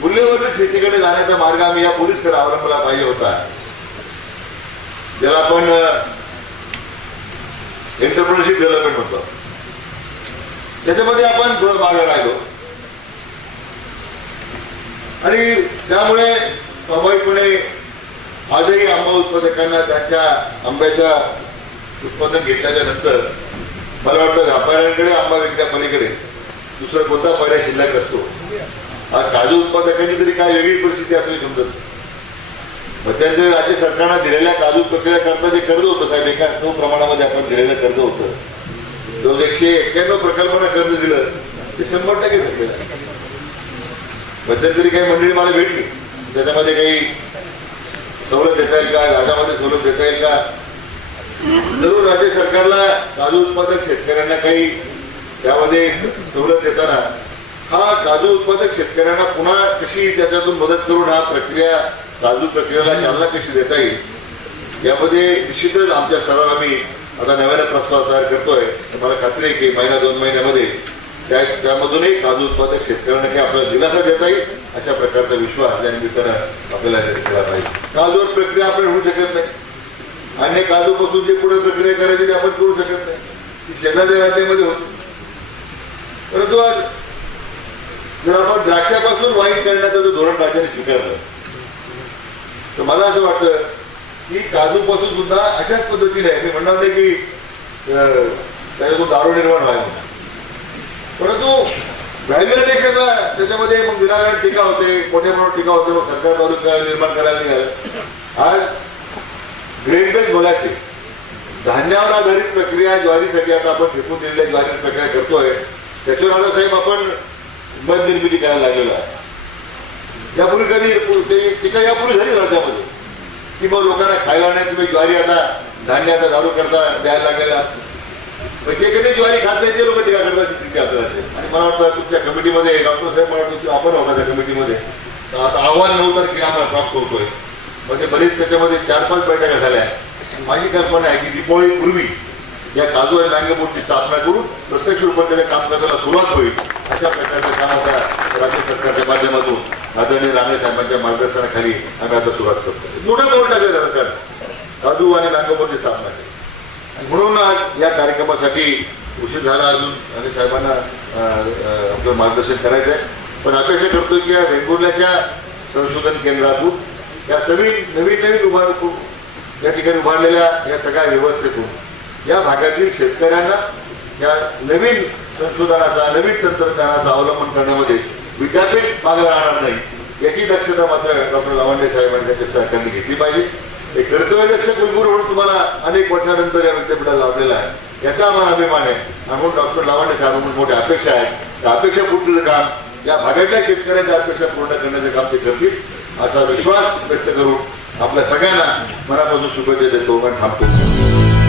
मूल्यवर्धित शेतीकडे जाण्याचा मार्ग आम्ही यापूर्वीच खरं अवलंबला पाहिजे होता, ज्याला आपण एंटरप्रेन्योरशिप डेव्हलपमेंट म्हणतो. त्याच्यामध्ये आपण थोडं मागे राहिलो आणि त्यामुळे स्वाभाविकपणे आजही आंबा उत्पादकांना त्यांच्या आंब्याच्या उत्पादन घेतल्याच्या नंतर मला वाटतं व्यापाऱ्यांकडे आंबा विकण्या पलीकडे दुसरा कोणता पर्याय शिल्लक असतो. आज काजू उत्पादकांची तरी काय वेगळी परिस्थिती असली समजत. मध्यंतरी राज्य सरकारनं दिलेल्या काजू प्रक्रिया करता जे कर्ज होतं साहेब, एका तो प्रमाणामध्ये आपण दिलेलं कर्ज होतं, जो 191 प्रकल्पांना कर्ज दिलं ते 100% संपलेलं. मध्यंतरी काही मंडळी मला भेटली, त्याच्यामध्ये काही सवलत देता येईल का, व्याजामध्ये सवलत देता येईल का. जरूर राज्य सरकारला काजू उत्पादक शेतकऱ्यांना काही त्यामध्ये सवलत देताना हा काजू उत्पादक शेतकऱ्यांना पुन्हा कशी त्याच्यातून मदत करून हा प्रक्रिया काजू प्रक्रियेला चालना कशी देता येईल यामध्ये निश्चितच आमच्या स्तरावर आम्ही आता नव्याने प्रस्ताव तयार करतोय. मला खात्री आहे की महिना 2 महिन्यामध्ये त्यामधूनही काजू उत्पादक शेतकऱ्यांना काही आपल्याला दिलासा देता येईल अशा प्रकारचा विश्वास या निमित्तानं आपल्याला केला पाहिजे. काजूवर प्रक्रिया आपण होऊ शकत नाही, अन्य काजूपासून जे पुढे प्रक्रिया करायची ते आपण करू शकत नाही, ती शेजारच्या राज्यामध्ये होती. परंतु आज जर आपण द्राक्षापासून वाईन करण्याचं जो धोरण राज्याने स्वीकारलं तर मला असं वाटतं की काजूपासून सुद्धा अशाच पद्धतीने मी म्हणणार नाही की त्याच्यातून दारू निर्माण व्हायला, परंतु व्हॅल्युएशनला त्याच्यामध्ये मग विनाकारण टीका होते, मोठ्या प्रमाणात टीका होते, मग सरकार दारू निर्माण करायला निघालं. आज ग्रेन बेस्ड मोलॅसिस धान्यावर आधारित प्रक्रिया ज्वारीसाठी आता आपण फेकून दिलेल्या ज्वारी प्रक्रिया करतोय, त्याच्यावर आता साहेब आपण मध निर्मिती करायला लागलेलो आहे. यापूर्वी कधी टीका यापूर्वी झाली राज्यामध्ये की मग लोकांना खायला नाही, तुम्ही ज्वारी आता धान्य आता दारू करता द्यायला लागलेला, म्हणजे कधी ज्वारी खात नाही ते लोक टीका करण्याची स्थिती आपल्याला असेल. आणि मला वाटतं तुमच्या कमिटीमध्ये डॉक्टर साहेब मला वाटतं आपण होता त्या कमिटीमध्ये, तर आता अहवाल 9 तारखेला आम्हाला प्राप्त होतोय, म्हणजे बरेच त्याच्यामध्ये 4-5 बैठका झाल्या. माझी कल्पना आहे की दिवाळीपूर्वी या काजू आणि मँगो बोर्डची स्थापना करून प्रत्यक्ष रूपात त्याच्या कामकाजाला सुरुवात होईल अशा प्रकारचं काम आता राज्य सरकारच्या माध्यमातून आदरणीय राणे साहेबांच्या मार्गदर्शनाखाली आम्ही आता सुरुवात करतो. मोठं पाऊल टाकलं सरकार काजू आणि मँगो बोर्डची स्थापना केली. म्हणून आज या कार्यक्रमासाठी उशीर झाला अजून आणि साहेबांना आपलं मार्गदर्शन करायचं आहे, पण अपेक्षा करतो की या वेंगुर्ल्याच्या संशोधन केंद्रातून या नवीन या ठिकाणी उभारलेल्या या सगळ्या व्यवस्थेतून या भागातील शेतकऱ्यांना या नवीन संशोधनाचा नवीन तंत्रज्ञानाचा अवलंबन करण्यामध्ये विद्यापीठ मागे राहणार नाही याची दक्षता मात्र डॉक्टर लावंडे साहेबांनी त्यांच्या सहकार्याने घेतली पाहिजे. एक कर्तव्यदक्ष कुलगुरू म्हणून तुम्हाला अनेक वर्षानंतर या विद्यापीठाला लाभलेला आहे याचा आम्हाला अभिमान आहे. म्हणून डॉक्टर लावंडे साहेबांकडून मोठ्या अपेक्षा आहेत. त्या अपेक्षा पूर्तीचं काम या भागातल्या शेतकऱ्यांच्या अपेक्षा पूर्ण करण्याचं काम ते करतील असा विश्वास व्यक्त करून आपल्या सगळ्यांना मनापासून शुभेच्छा देतो आणि थांबतो.